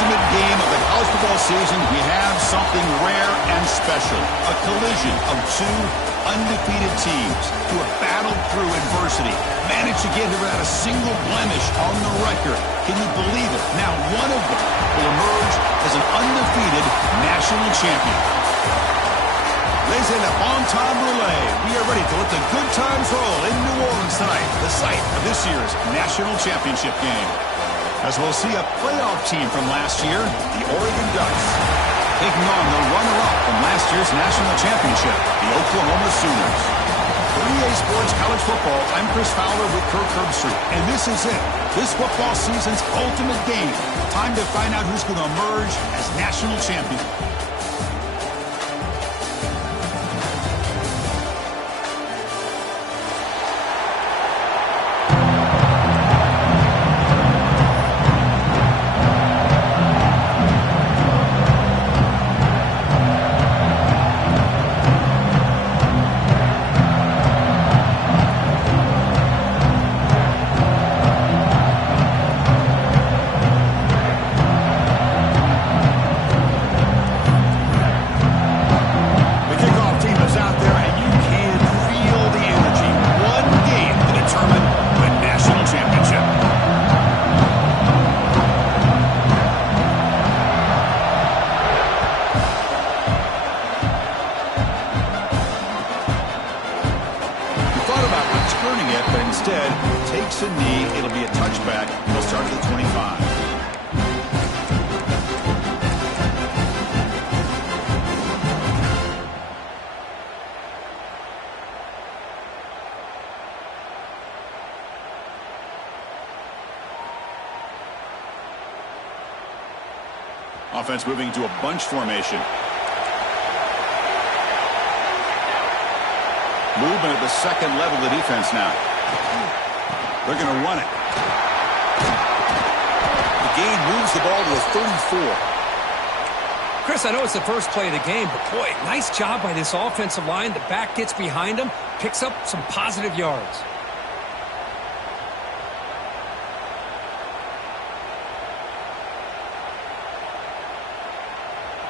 ultimate game of the college football season, we have something rare and special. A collision of two undefeated teams who have battled through adversity, managed to get here without a single blemish on the record. Can you believe it? Now one of them will emerge as an undefeated national champion. Ladies and gentlemen, bon temps relay. We are ready to let the good times roll in New Orleans tonight, the site of this year's national championship game. As we'll see a playoff team from last year, the Oregon Ducks, taking on the runner-up from last year's national championship, the Oklahoma Sooners. 3A Sports College Football, I'm Chris Fowler with Kirk Herbstreit, and this is it. This football season's ultimate game. Time to find out who's going to emerge as national champion. Instead, takes a knee. It'll be a touchback. He'll start at the 25. Offense moving to a bunch formation. Movement at the second level of the defense now. They're going to run it. The gain moves the ball to the 34. Chris, I know it's the first play of the game, but boy, nice job by this offensive line. The back gets behind him, picks up some positive yards.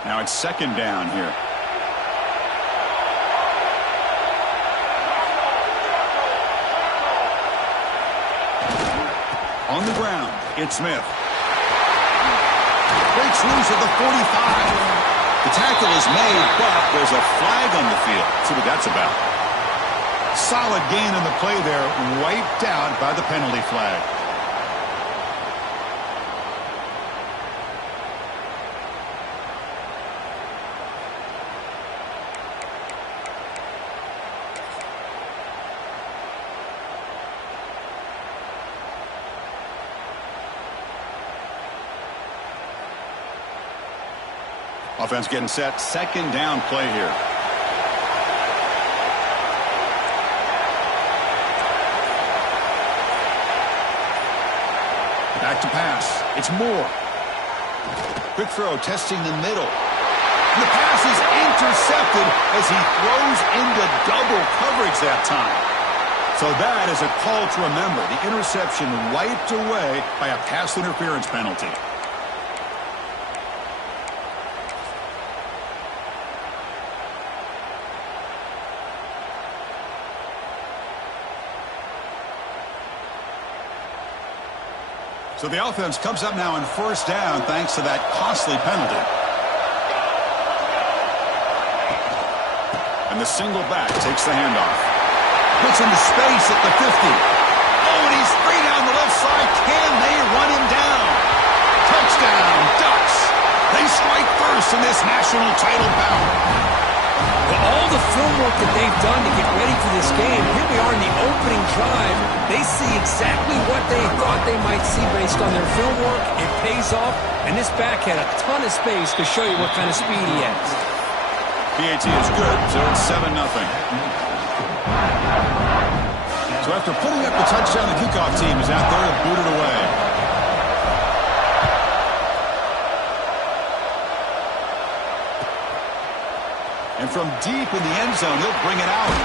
Now it's second down here. On the ground, it's Smith. Breaks loose at the 45. The tackle is made, but there's a flag on the field. Let's see what that's about. Solid gain on the play there, wiped out by the penalty flag. Offense getting set. Second down play here. Back to pass. It's Moore. Quick throw, testing the middle. And the pass is intercepted as he throws into double coverage that time. So that is a call to remember. The interception wiped away by a pass interference penalty. So the offense comes up now on first down thanks to that costly penalty. And the single back takes the handoff. Puts into space at the 50. Oh, and he's free down the left side. Can they run him down? Touchdown, Ducks. They strike first in this national title bout. Well, all the film work that they've done to get ready for this game, here we are in the opening drive. They see exactly what they thought they might see based on their film work. It pays off, and this back had a ton of space to show you what kind of speed he has. PAT is good, so it's 7-0. So after putting up the touchdown, the kickoff team is out there to boot it away. And from deep in the end zone, he'll bring it out.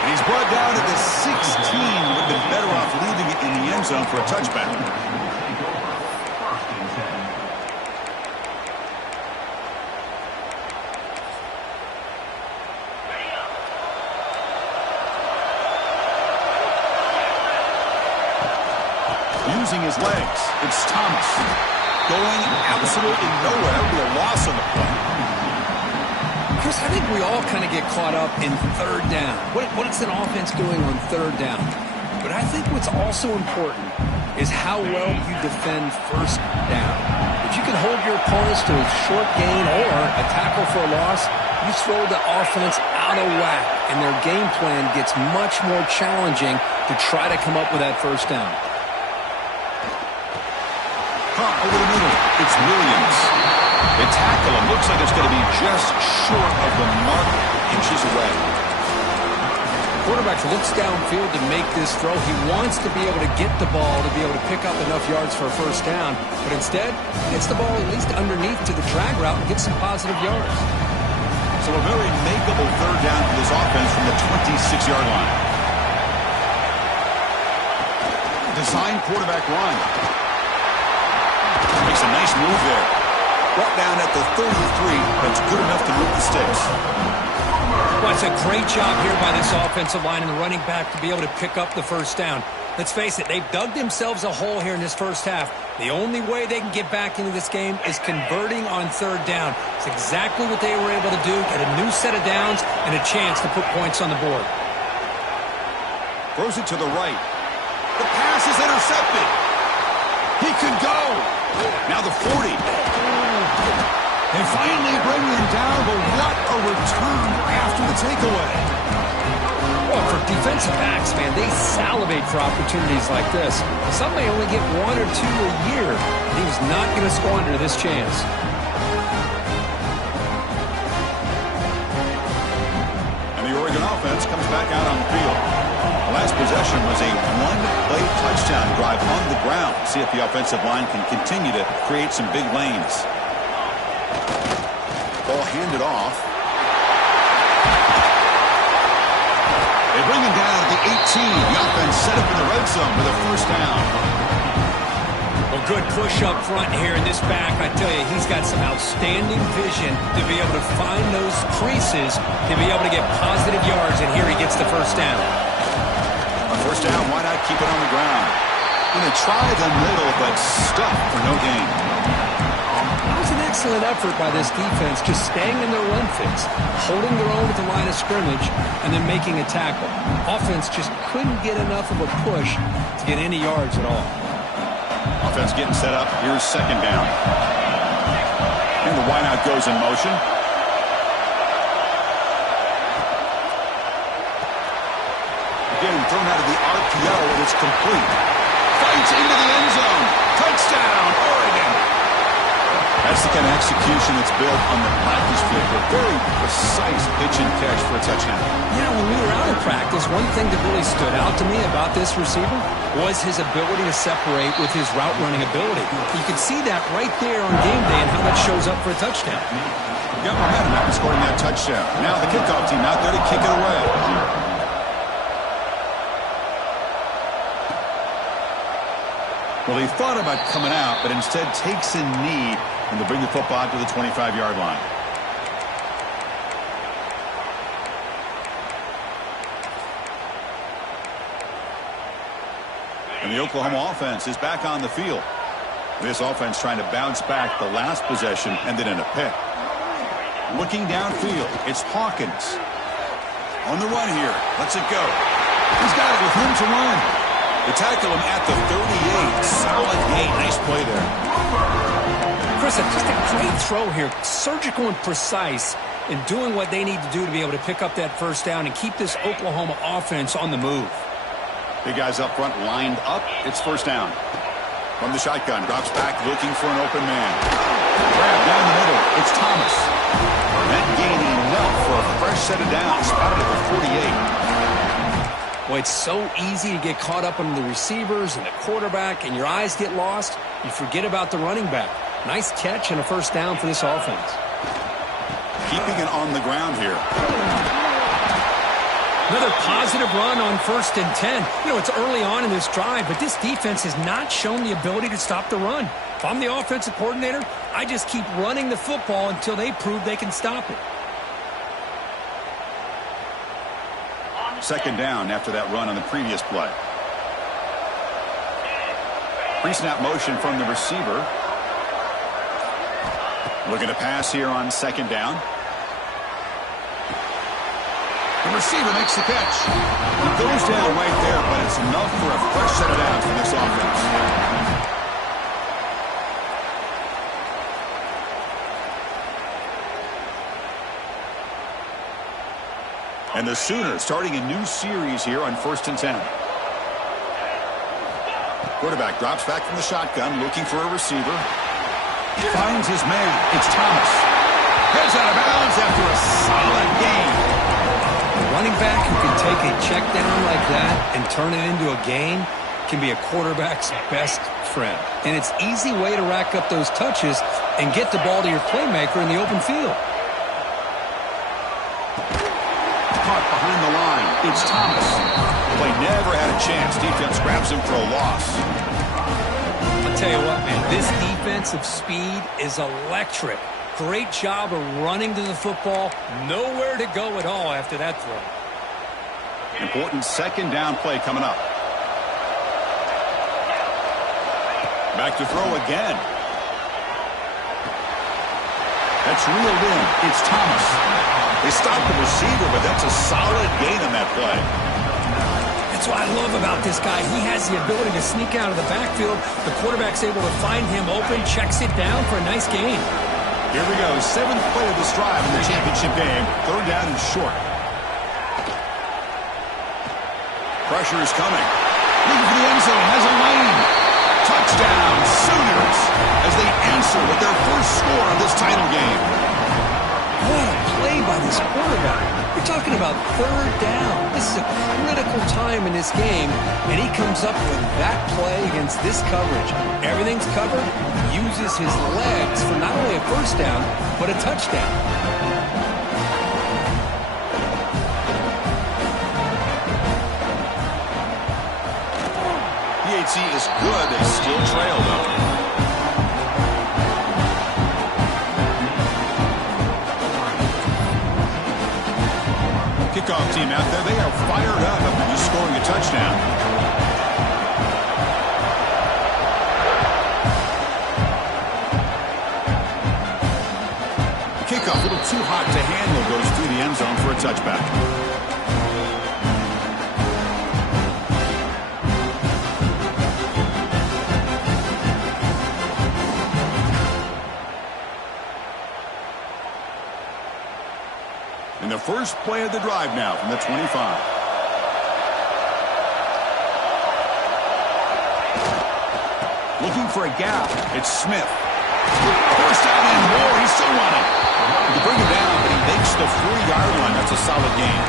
And he's brought down at the 16. Would have been better off leaving it in the end zone for a touchback. his legs. It's Thomas. Going absolutely nowhere. That'll be a loss on the play. Chris, I think we all kind of get caught up in third down. What's an offense doing on third down? But I think what's also important is how well you defend first down. If you can hold your opponents to a short gain or a tackle for a loss, you throw the offense out of whack, and their game plan gets much more challenging to try to come up with that first down. Over the middle, it's Williams. The tackle, it looks like it's going to be just short of the mark, inches away. Quarterback looks downfield to make this throw. He wants to be able to get the ball to be able to pick up enough yards for a first down, but instead, gets the ball at least underneath to the drag route and gets some positive yards. So a very makeable third down for this offense from the 26-yard line. Design quarterback run. Makes a nice move there. Brought down at the 33. That's good enough to move the sticks. Well, it's a great job here by this offensive line and the running back to be able to pick up the first down. Let's face it, they've dug themselves a hole here in this first half. The only way they can get back into this game is converting on third down. It's exactly what they were able to do, get a new set of downs and a chance to put points on the board. Throws it to the right. The pass is intercepted. He could go. Now the 40. They finally bring him down, but what a return after the takeaway. Well, for defensive backs, man, they salivate for opportunities like this. Some may only get one or two a year. He was not going to squander this chance. And the Oregon offense comes back out on the field. The last possession was a one-play touchdown drive on the ground. See if the offensive line can continue to create some big lanes. Ball handed off. They bring him down at the 18. The offense set up in the red zone with a first down. Well, good push up front here in this back. I tell you, he's got some outstanding vision to be able to find those creases, to be able to get positive yards, and here he gets the first down. On first down, why not keep it on the ground? Going to try the middle, but stuck for no gain. It was an excellent effort by this defense, just staying in their run fix, holding their own at the line of scrimmage, and then making a tackle. Offense just couldn't get enough of a push to get any yards at all. Offense getting set up. Here's second down. And the wideout goes in motion. Again, thrown out of the RPO, and it's complete. Fights into the end zone. Touchdown, Oregon. That's the kind of execution that's built on the practice field. A very precise pitch and catch for a touchdown. Yeah, when we were out of practice, one thing that really stood out to me about this receiver was his ability to separate with his route running ability. You can see that right there on game day and how that shows up for a touchdown. Got momentum after scoring that touchdown. Now the kickoff team out there to kick it away. Well, he thought about coming out, but instead takes a knee and to bring the football to the 25-yard line. And the Oklahoma offense is back on the field. This offense trying to bounce back. The last possession ended in a pick. Looking downfield, it's Hawkins. On the run here. Lets it go. He's got it with him to run. They tackle him at the 38. Solid gain. Nice play there. Chris, just a great throw here. Surgical and precise in doing what they need to do to be able to pick up that first down and keep this Oklahoma offense on the move. Big guys up front lined up. It's first down. From the shotgun. Drops back looking for an open man. Grab down the middle. It's Thomas. That gain enough for a fresh set of downs. Spotted at the 48. Well, it's so easy to get caught up on the receivers and the quarterback, and your eyes get lost. You forget about the running back. Nice catch and a first down for this offense. Keeping it on the ground here. Another positive run on 1st and 10. You know, it's early on in this drive, but this defense has not shown the ability to stop the run. If I'm the offensive coordinator, I just keep running the football until they prove they can stop it. Second down after that run on the previous play. Pre-snap motion from the receiver. Looking to pass here on second down. The receiver makes the catch. It goes down right there, but it's enough for a fresh set of downs for this offense. And the Sooners starting a new series here on 1st and 10. Quarterback drops back from the shotgun, looking for a receiver. Finds his man. It's Thomas. Heads out of bounds after a solid gain. A running back who can take a check down like that and turn it into a gain can be a quarterback's best friend. And it's an easy way to rack up those touches and get the ball to your playmaker in the open field. Caught behind the line. It's Thomas. Play never had a chance. Defense grabs him for a loss. I'll tell you what, man, this defensive speed is electric. Great job of running to the football. Nowhere to go at all after that throw. Important second down play coming up. Back to throw again. That's reeled in. It's Thomas. They stopped the receiver, but that's a solid gain on that play. That's what I love about this guy. He has the ability to sneak out of the backfield. The quarterback's able to find him open, checks it down for a nice gain. Here we go. 7th play of this drive in the championship game. 3rd down and short. Pressure is coming. Looking for the end zone. Has a lane. Touchdown, Sooners, as they answer with their first score of this title game. What a play by this quarterback. We're talking about 3rd down. This is a critical time in this game, and he comes up with that play against this coverage. Everything's covered, uses his legs for not only a first down, but a touchdown. PAT is good. They still trail, though. Kickoff team out there. They are fired up after just scoring a touchdown. Kickoff a little too hot to handle. Goes through the end zone for a touchback. The first play of the drive now from the 25. Looking for a gap. It's Smith. First down and more. He's still running. You can bring him down, but he makes the 40-yard line. That's a solid gain.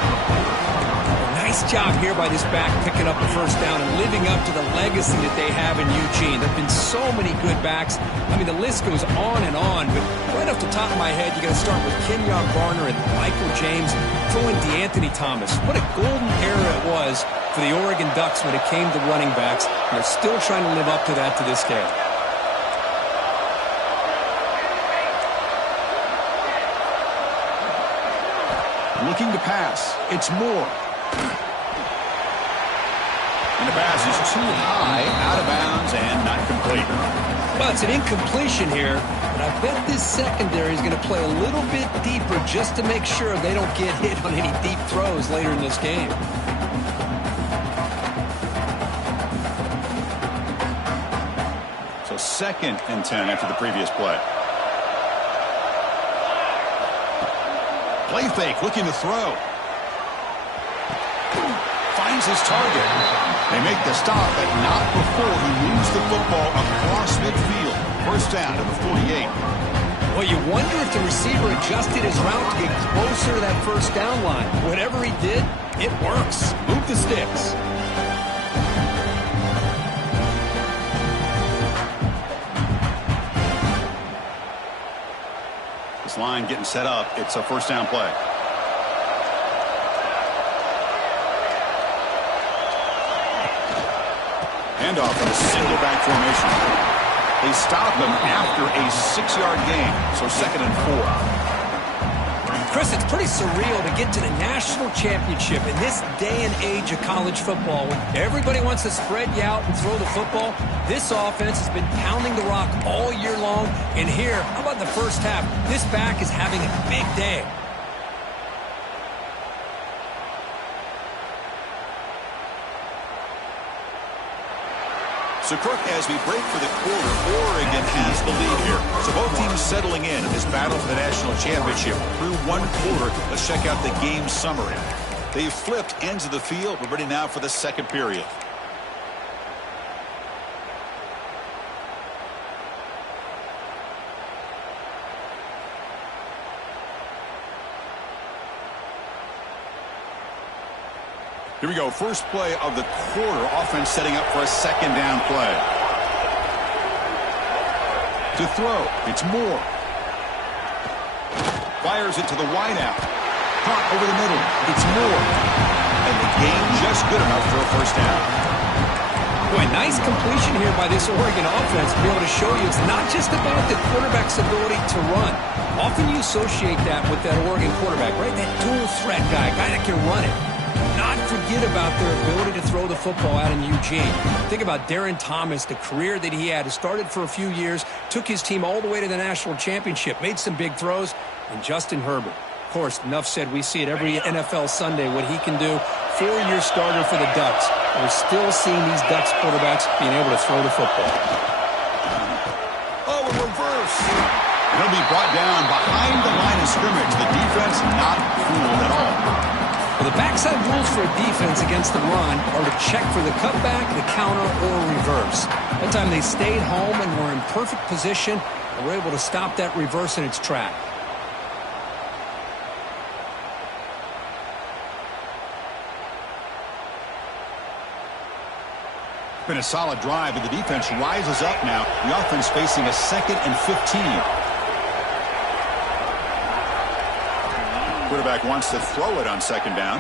Nice job here by this back picking up the first down and living up to the legacy that they have in Eugene. There have been so many good backs. I mean, the list goes on, but right off the top of my head, you got to start with Kenyon Garner and Michael James, throw in DeAnthony Thomas. What a golden era it was for the Oregon Ducks when it came to running backs. And they're still trying to live up to that to this day. Looking to pass. It's Moore. And the pass is too high, out of bounds, and not complete. Well, it's an incompletion here, but I bet this secondary is going to play a little bit deeper just to make sure they don't get hit on any deep throws later in this game. So 2nd and 10 after the previous play. Play fake, looking to throw. Finds his target. They make the stop, but not before he moves the football across midfield. First down to the 48. Well, you wonder if the receiver adjusted his route to get closer to that first down line. Whatever he did, it works. Move the sticks. This line getting set up. It's a first down play. Handoff in a single back formation. They stop him after a 6-yard gain, so 2nd and 4. Chris, it's pretty surreal to get to the national championship in this day and age of college football. When everybody wants to spread you out and throw the football, this offense has been pounding the rock all year long. And here, how about the first half? This back is having a big day. So, Kirk, as we break for the quarter, Oregon has the lead here. So both teams settling in this battle for the national championship. Through one quarter, let's check out the game summary. They've flipped ends of the field. We're ready now for the second period. Here we go. First play of the quarter. Offense setting up for a second down play. To throw, it's Moore. Fires it to the wideout. Caught over the middle. It's Moore. And the game just good enough for a first down. Boy, nice completion here by this Oregon offense to be able to show you it's not just about the quarterback's ability to run. Often you associate that with that Oregon quarterback, right? That dual threat guy that can run it. Not forget about their ability to throw the football out in Eugene. Think about Darren Thomas, the career that he had. He started for a few years, took his team all the way to the national championship, made some big throws, and Justin Herbert. Of course, enough said, we see it every NFL Sunday what he can do. 4-year starter for the Ducks. We're still seeing these Ducks quarterbacks being able to throw the football. Oh, a reverse. And it'll be brought down behind the line of scrimmage. The defense not fooled at all. Well, the backside rules for a defense against the run are to check for the cutback, the counter, or reverse. That time they stayed home and were in perfect position and were able to stop that reverse in its track. Been a solid drive, and the defense rises up now. The offense facing a 2nd and 15. Quarterback wants to throw it on second down.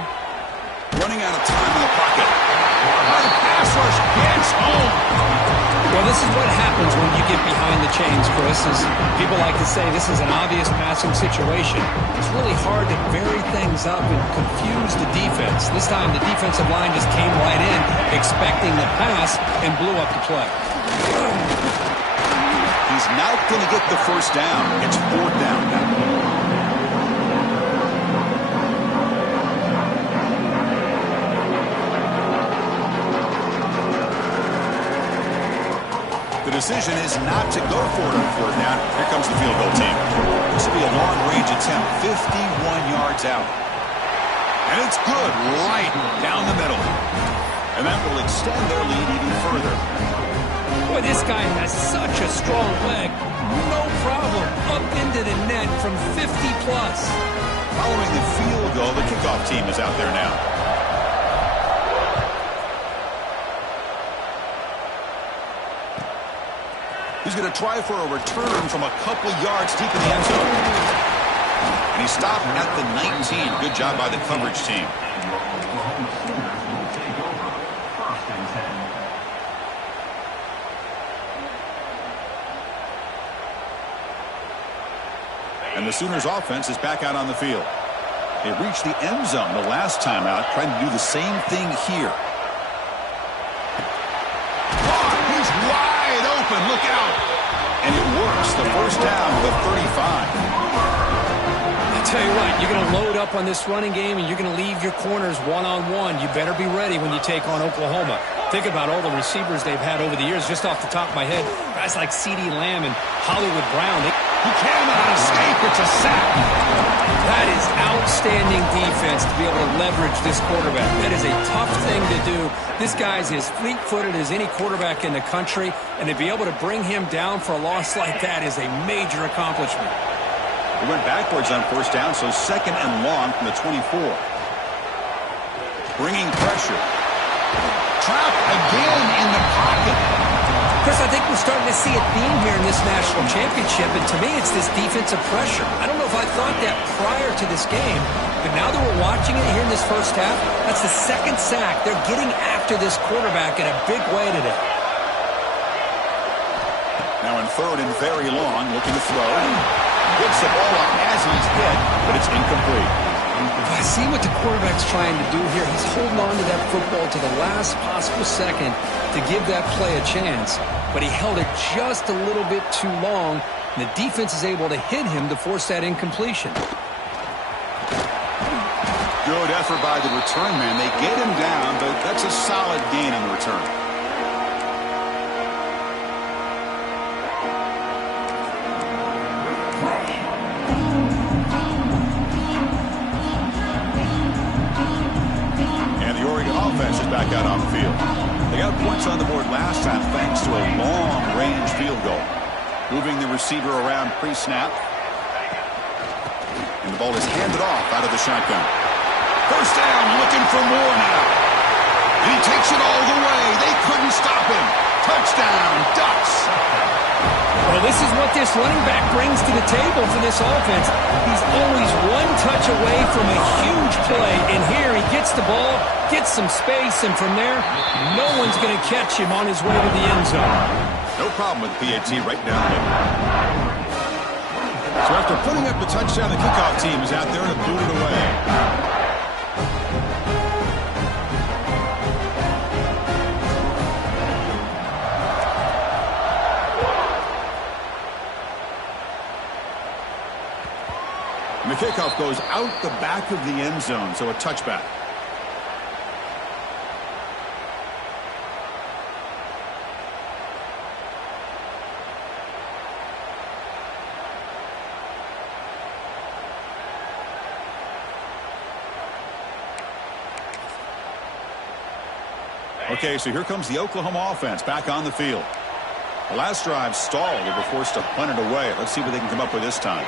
Running out of time in the pocket. Hard pass rush gets home. Well, this is what happens when you get behind the chains, Chris. Is people like to say this is an obvious passing situation. It's really hard to vary things up and confuse the defense. This time the defensive line just came right in, expecting the pass, and blew up the play. He's not going to get the first down. It's 4th down now. The decision is not to go for it on 4th down. Here comes the field goal team. This will be a long-range attempt, 51 yards out. And it's good right down the middle. And that will extend their lead even further. Boy, this guy has such a strong leg. No problem. Up into the net from 50-plus. Following the field goal, the kickoff team is out there now. He's going to try for a return from a couple yards deep in the end zone. And he stopped at the 19. Good job by the coverage team. And the Sooners offense is back out on the field. They reached the end zone the last time out, trying to do the same thing here. He's wide open. Look out. And it works. The first down to the 35. I'll tell you what, you're going to load up on this running game and you're going to leave your corners one-on-one. You better be ready when you take on Oklahoma. Think about all the receivers they've had over the years. Just off the top of my head, guys like CeeDee Lamb and Hollywood Brown. He cannot escape. It's a sack. That is outstanding defense to be able to leverage this quarterback. That is a tough thing to do. This guy's as fleet-footed as any quarterback in the country, and to be able to bring him down for a loss like that is a major accomplishment. He went backwards on first down, so 2nd and long from the 24. Bringing pressure. Trapped again in the pocket. Chris, I think we're starting to see a theme here in this national championship, and to me it's this defensive pressure. I don't know if I thought that prior to this game, but now that we're watching it here in this first half, that's the 2nd sack. They're getting after this quarterback in a big way today. Now in 3rd and very long, looking to throw. Gets the ball up as he's hit, but it's incomplete. I see what the quarterback's trying to do here. He's holding on to that football to the last possible second to give that play a chance. But he held it just a little bit too long, and the defense is able to hit him to force that incompletion. Good effort by the return man. They get him down, but that's a solid gain on the return. Offense is back out on the field. They got points on the board last time thanks to a long-range field goal. Moving the receiver around pre-snap. And the ball is handed off out of the shotgun. First down, looking for more now. And he takes it all the way. They couldn't stop him. Touchdown, Ducks. Well, this is what this running back brings to the table for this offense. He's always one touch away from a huge play. And here he gets the ball, gets some space, and from there, no one's going to catch him on his way to the end zone. No problem with PAT right down there. So after putting up the touchdown, the kickoff team is out there to boot it away. And the kickoff goes out the back of the end zone, so a touchback. Okay, so here comes the Oklahoma offense back on the field. The last drive stalled. They were forced to punt it away. Let's see what they can come up with this time.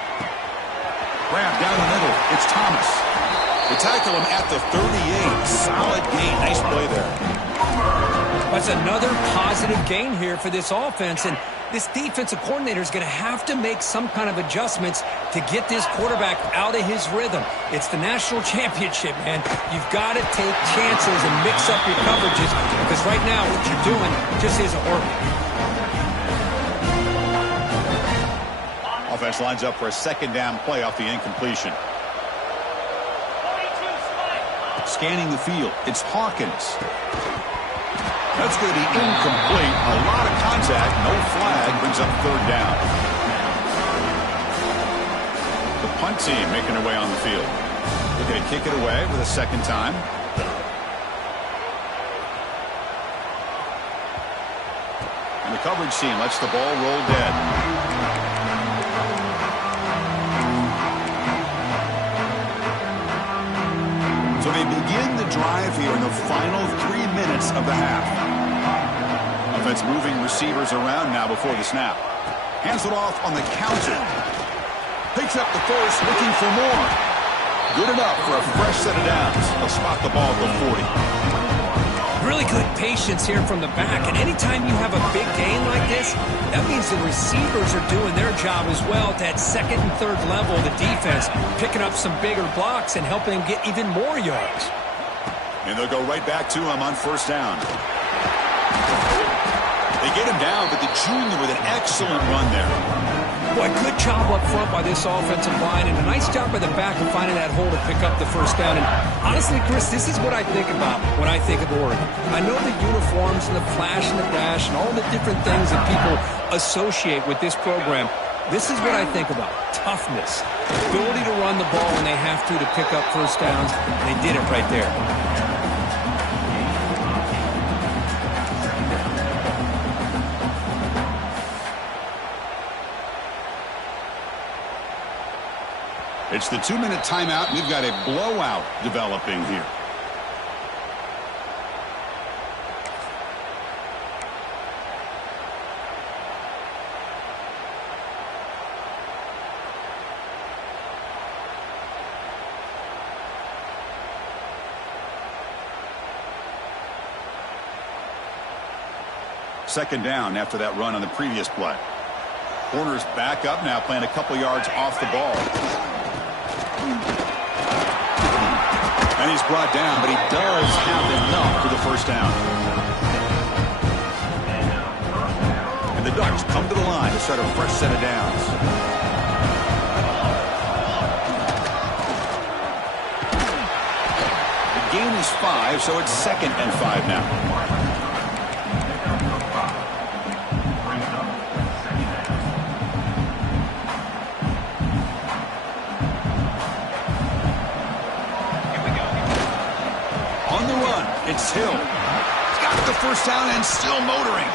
Grab down the middle. It's Thomas. They tackle him at the 38. Solid gain. Nice play there. That's another positive gain here for this offense, and this defensive coordinator is going to have to make some kind of adjustments to get this quarterback out of his rhythm. It's the national championship, man. You've got to take chances and mix up your coverages because right now what you're doing just isn't working. Offense lines up for a second down play off the incompletion. Scanning the field. It's Hawkins. That's going to be incomplete. A lot of contact. No flag. Brings up third down. The punt team making their way on the field. They're going to kick it away for the second time. And the coverage team lets the ball roll dead. So they begin the drive here in the final 3 minutes of the half. Offense moving receivers around now before the snap. Hands it off on the counter. Picks up the first, looking for more. Good enough for a fresh set of downs. They'll spot the ball at the 40. Really good patience here from the back, and anytime you have a big gain like this, that means the receivers are doing their job as well at that second and third level. The defense picking up some bigger blocks and helping them get even more yards. And they'll go right back to him on first down. They get him down, but the junior with an excellent run there. Boy, good job up front by this offensive line, and a nice job by the back of finding that hole to pick up the first down. And honestly, Chris, this is what I think about when I think of Oregon. I know the uniforms and the flash and the dash and all the different things that people associate with this program. This is what I think about. Toughness. Ability to run the ball when they have to pick up first downs, and they did it right there. It's the 2-minute timeout. We've got a blowout developing here. Second down after that run on the previous play. Corner's back up now, playing a couple yards off the ball. And he's brought down, but he does have enough for the first down. And the Ducks come to the line to start a fresh set of downs. gain is 5, so it's 2nd and 5 now. It's Hill. He's got the first down and still motoring.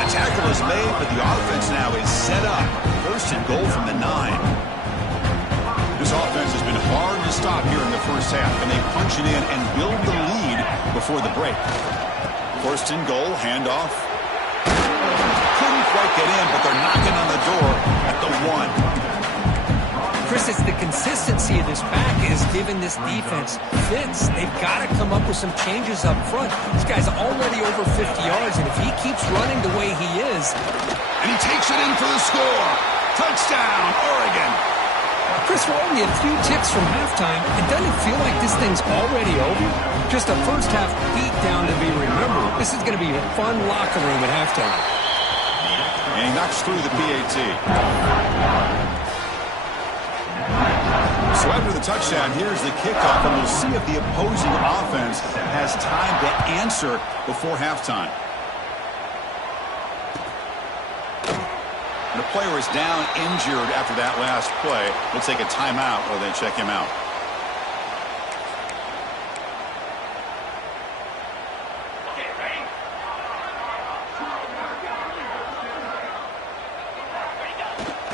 The tackle is made, but the offense now is set up. 1st and goal from the 9. This offense has been hard to stop here in the first half, and they punch it in and build the lead before the break. 1st and goal, handoff. Couldn't quite get in, but they're knocking on the door at the 1. Chris, it's the consistency of this pack is giving this defense fits. They've got to come up with some changes up front. This guy's already over 50 yards, and if he keeps running the way he is... And he takes it in for the score. Touchdown, Oregon. Chris, we're only a few ticks from halftime. It doesn't feel like this thing's already over. Just a first-half beatdown to be remembered. This is going to be a fun locker room at halftime. And he knocks through the PAT. So after the touchdown, here's the kickoff, and we'll see if the opposing offense has time to answer before halftime. The player is down injured after that last play. We'll take a timeout or then check him out.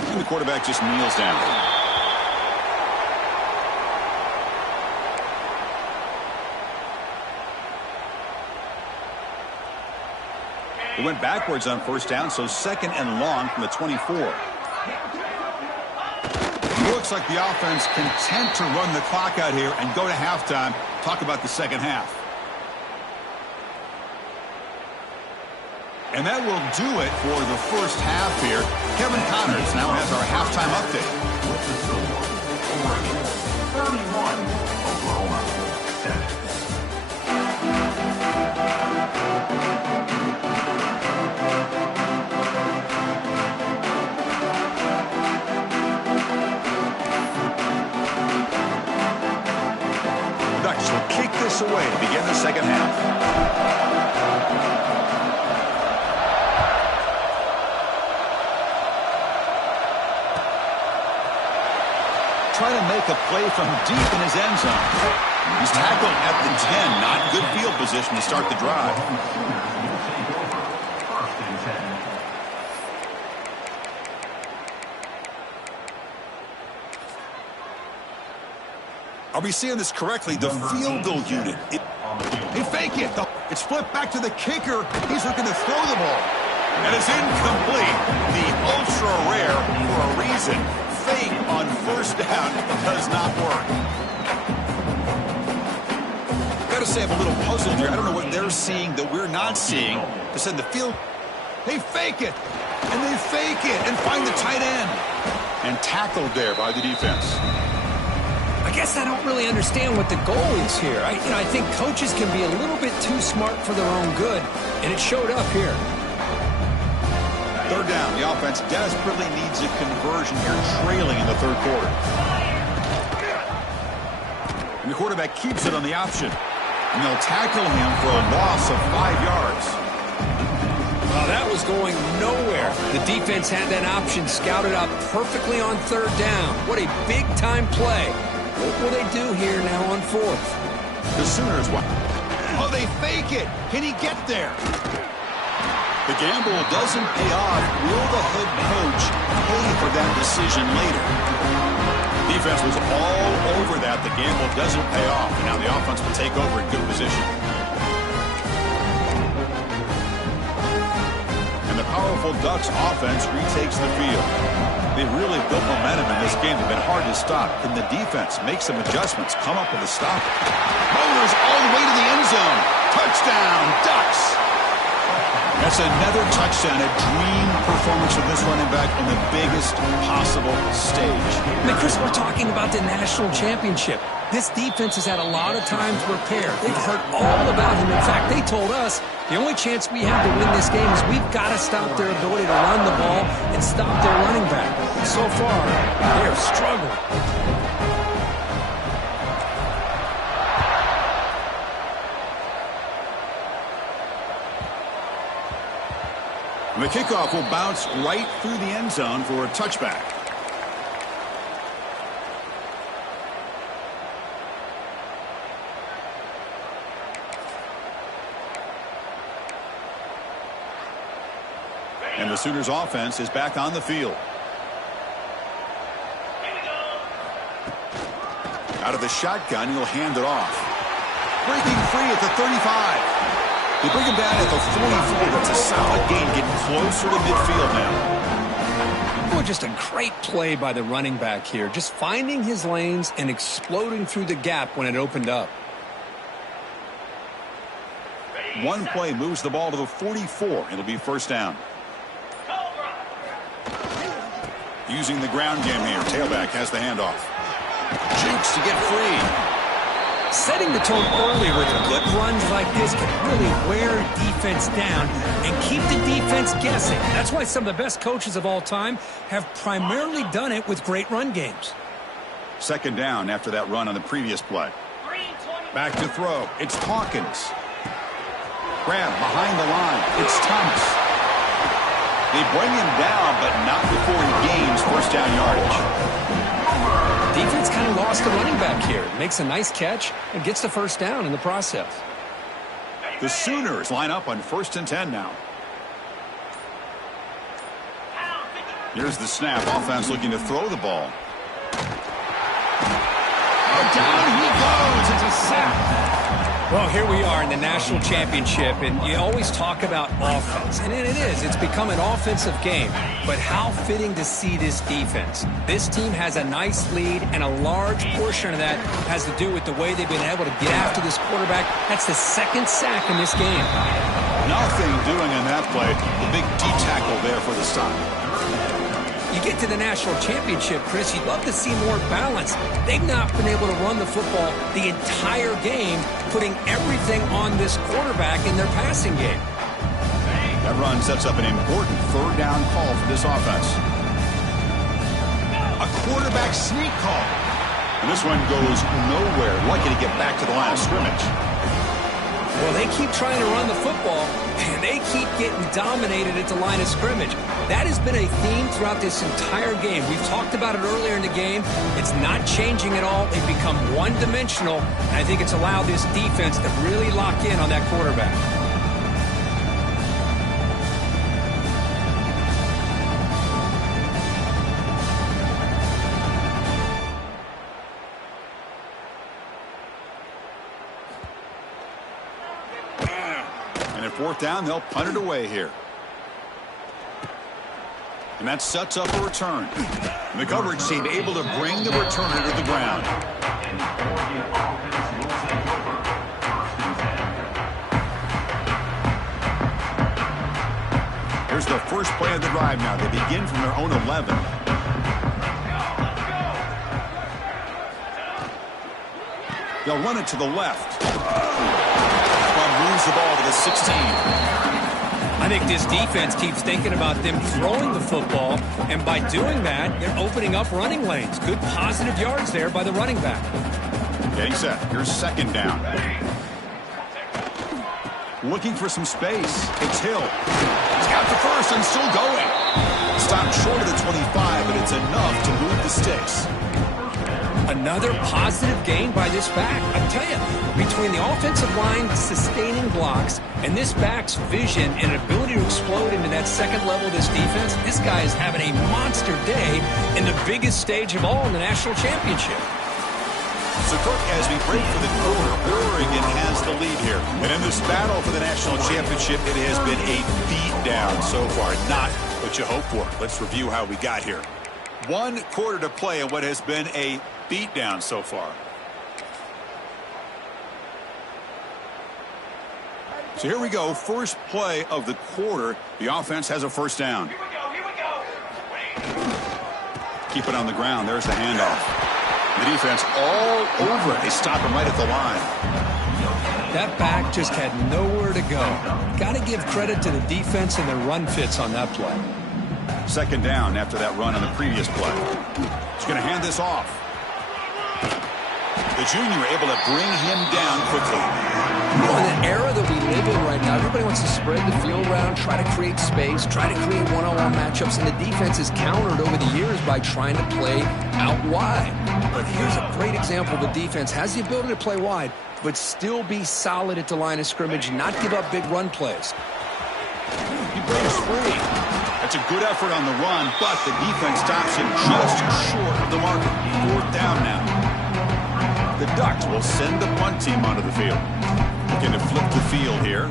And the quarterback just kneels down. It went backwards on 1st down, so 2nd and long from the 24. It looks like the offense content to run the clock out here and go to halftime. Talk about the second half. And that will do it for the first half here. Kevin Connors now has our halftime update. With the score, Oregon 31, Oklahoma 7. Away to begin the second half. Trying to make a play from deep in his end zone. He's tackled at the 10. Not good field position to start the drive. Are we seeing this correctly? The field goal unit. They fake it. It's flipped back to the kicker. He's looking to throw the ball. And it's incomplete. The ultra rare for a reason. Fake on 1st down does not work. Got to say I'm a little puzzled here. I don't know what they're seeing that we're not seeing to send the field. They fake it. And they fake it and find the tight end. And tackled there by the defense. I guess I don't really understand what the goal is here. I think coaches can be a little bit too smart for their own good, and it showed up here. 3rd down. The offense desperately needs a conversion here, trailing in the 3rd quarter. And the quarterback keeps it on the option. And they'll tackle him for a loss of 5 yards. Well, that was going nowhere. The defense had that option scouted out perfectly on 3rd down. What a big-time play. What will they do here now on 4th? The Sooners want. Oh, they fake it. Can he get there? The gamble doesn't pay off. Will the head coach pay for that decision later? Defense was all over that. The gamble doesn't pay off. Now the offense will take over in good position. And the powerful Ducks offense retakes the field. They've really built momentum in this game. They've been hard to stop. Can the defense make some adjustments, come up with a stop? Motors all the way to the end zone. Touchdown, Ducks. That's another touchdown, a dream performance of this running back on the biggest possible stage. Chris, we're talking about the national championship. This defense has had a lot of time to prepare. They've heard all about him. In fact, they told us the only chance we have to win this game is we've got to stop their ability to run the ball and stop their running back. And so far, they're struggling. And the kickoff will bounce right through the end zone for a touchback. And the Sooners offense is back on the field. Out of the shotgun, he'll hand it off. Breaking free at the 35. They bring him down at the 44. That's a solid gain, getting closer to midfield now. Oh, just a great play by the running back here. Just finding his lanes and exploding through the gap when it opened up. One play moves the ball to the 44. It'll be first down. Using the ground game here. Tailback has the handoff. Jukes to get free. Setting the tone early with good runs like this can really wear defense down and keep the defense guessing. That's why some of the best coaches of all time have primarily done it with great run games. Second down after that run on the previous play. Back to throw. It's Hawkins. Grab behind the line. It's Thomas. They bring him down, but not before he gains first down yardage. Defense kind of lost the running back here. Makes a nice catch and gets the first down in the process. The Sooners line up on 1st and 10 now. Here's the snap. Offense looking to throw the ball. Down he goes. It's a sack. Well, here we are in the national championship, and you always talk about offense. And it is. It's become an offensive game. But how fitting to see this defense. This team has a nice lead, and a large portion of that has to do with the way they've been able to get after this quarterback. That's the second sack in this game. Nothing doing on that play. The big D tackle there for the stop. You get to the national championship, Chris, you'd love to see more balance. They've not been able to run the football the entire game, putting everything on this quarterback in their passing game. That run sets up an important third down call for this offense. A quarterback sneak call. And this one goes nowhere. Lucky to get back to the line of scrimmage. Well, they keep trying to run the football, and they keep getting dominated at the line of scrimmage. That has been a theme throughout this entire game. We've talked about it earlier in the game. It's not changing at all. They've become one-dimensional, and I think it's allowed this defense to really lock in on that quarterback. And at 4th down, they'll punt it away here. And that sets up a return. And the coverage team able to bring the returner to the ground. Here's the first play of the drive now. They begin from their own 11. They'll run it to the left. Moves the ball to the 16. I think this defense keeps thinking about them throwing the football, and by doing that, they're opening up running lanes. Good positive yards there by the running back. Getting set. Here's second down. Looking for some space. It's Hill. He's got the first and still going. Stopped short of the 25, but it's enough to move the sticks. Another positive gain by this back. I tell you, between the offensive line sustaining blocks and this back's vision and ability to explode into that second level of this defense, this guy is having a monster day in the biggest stage of all in the national championship. So, Kirk, as we break for the quarter, Oregon has the lead here. And in this battle for the national championship, it has been a beatdown so far. Not what you hope for. Let's review how we got here. 1 quarter to play in what has been a beatdown so far. So here we go. First play of the quarter. The offense has a first down. Here we go. Keep it on the ground. There's the handoff. The defense all over it. They stop him right at the line. That back just had nowhere to go. Got to give credit to the defense and their run fits on that play. Second down after that run on the previous play. He's going to hand this off. The junior able to bring him down quickly. You know, in the era that we live in right now, everybody wants wants to spread the field around, try to create space, try to create one-on-one matchups, and the defense has countered over the years by trying to play out wide. But here's a great example of a defense has the ability to play wide, but still be solid at the line of scrimmage and not give up big run plays. He breaks free. That's a good effort on the run, but the defense stops him just short of the marker. 4th down now. The Ducks will send the punt team onto the field. Looking to flip the field here.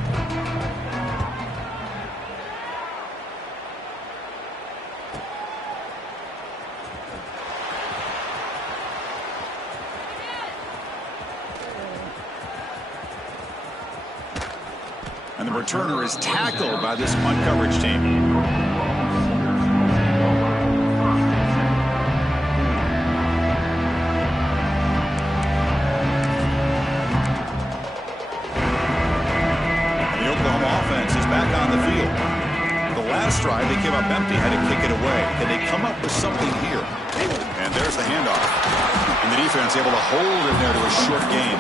And the returner is tackled by this punt coverage team. The Oklahoma offense is back on the field. The last drive, they came up empty, had to kick it away. Can they come up with something here? And there's the handoff. And the defense able to hold it there to a short gain.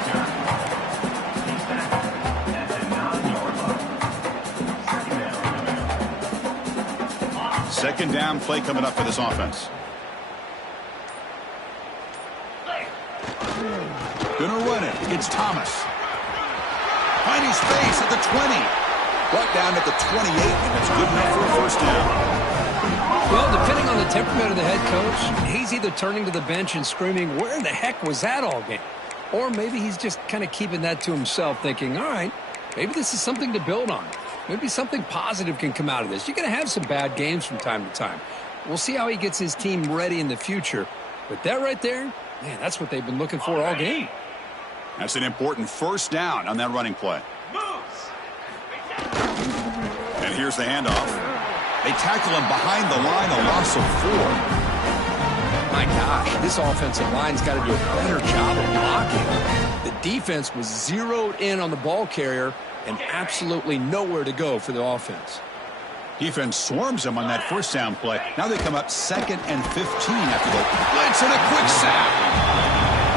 2nd down play coming up for this offense. Gonna run it. It's Thomas. Finding space at the 20. Brought down at the 28, and that's good enough for a 1st down. Well, depending on the temperament of the head coach, he's either turning to the bench and screaming, where the heck was that all game? Or maybe he's just kind of keeping that to himself, thinking, all right, maybe this is something to build on. Maybe something positive can come out of this. You're going to have some bad games from time to time. We'll see how he gets his team ready in the future. But that right there, man, that's what they've been looking for all game. That's an important 1st down on that running play. And here's the handoff. They tackle him behind the line, a loss of 4. My gosh, this offensive line's got to do a better job of blocking. The defense was zeroed in on the ball carrier and absolutely nowhere to go for the offense. Defense swarms him on that 1st down play. Now they come up 2nd and 15 after the blitz and a quick sack.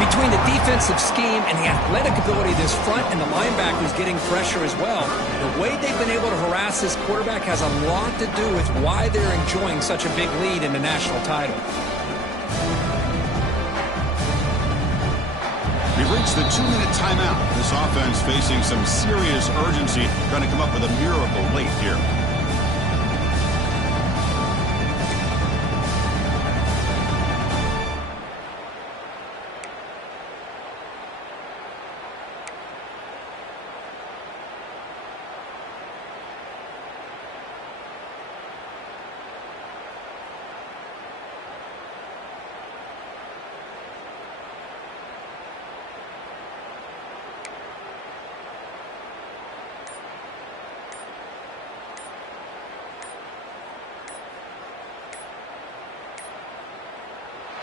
Between the defensive scheme and the athletic ability of this front and the linebackers getting pressure as well, the way they've been able to harass this quarterback has a lot to do with why they're enjoying such a big lead in the national title. We've reached the 2-minute timeout. This offense facing some serious urgency, trying to come up with a miracle late here.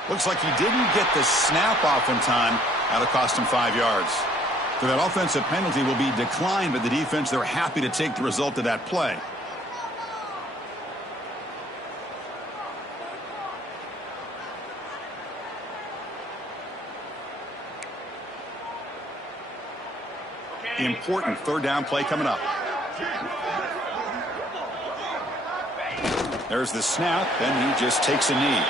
Looks like he didn't get the snap off in time. That'll cost him 5 yards. So that offensive penalty will be declined by the defense. They're happy to take the result of that play. The important 3rd down play coming up. There's the snap, and he just takes a knee.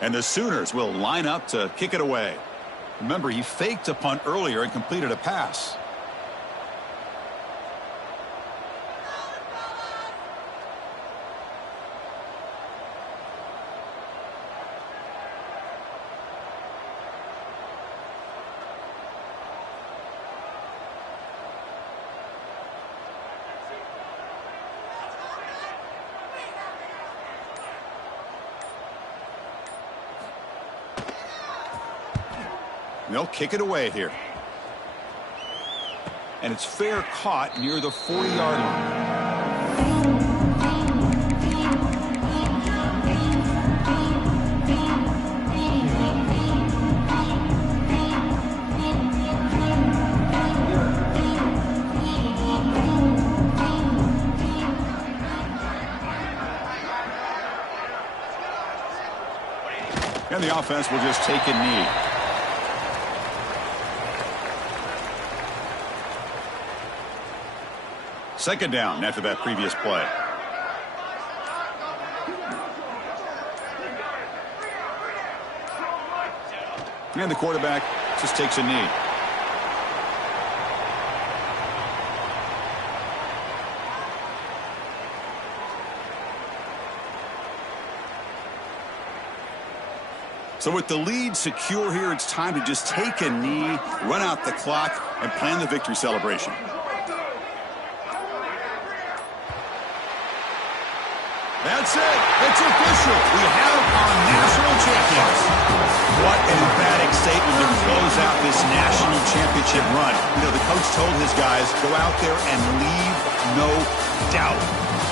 And the Sooners will line up to kick it away. Remember, he faked a punt earlier and completed a pass. They'll kick it away here. And it's fair caught near the 40-yard line. And the offense will just take a knee. Second down after that previous play. And the quarterback just takes a knee. So with the lead secure here, it's time to just take a knee, run out the clock, and plan the victory celebration. That's it. It's official. We have our national champions. What an emphatic statement to close out this national championship run. You know, the coach told his guys, go out there and leave no doubt.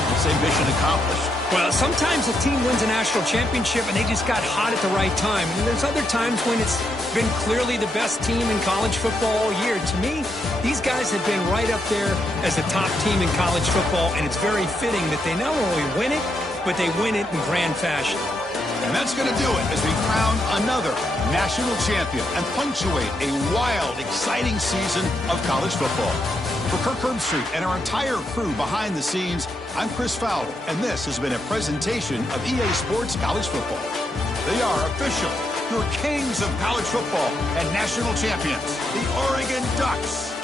We'll say mission accomplished. Well, sometimes a team wins a national championship and they just got hot at the right time. And there's other times when it's been clearly the best team in college football all year. To me, these guys have been right up there as a top team in college football, and it's very fitting that they not only win it, but they win it in grand fashion. And that's going to do it as we crown another national champion and punctuate a wild, exciting season of college football. For Kirk Herbstreit and our entire crew behind the scenes, I'm Chris Fowler, and this has been a presentation of EA Sports College Football. They are official, your kings of college football and national champions, the Oregon Ducks.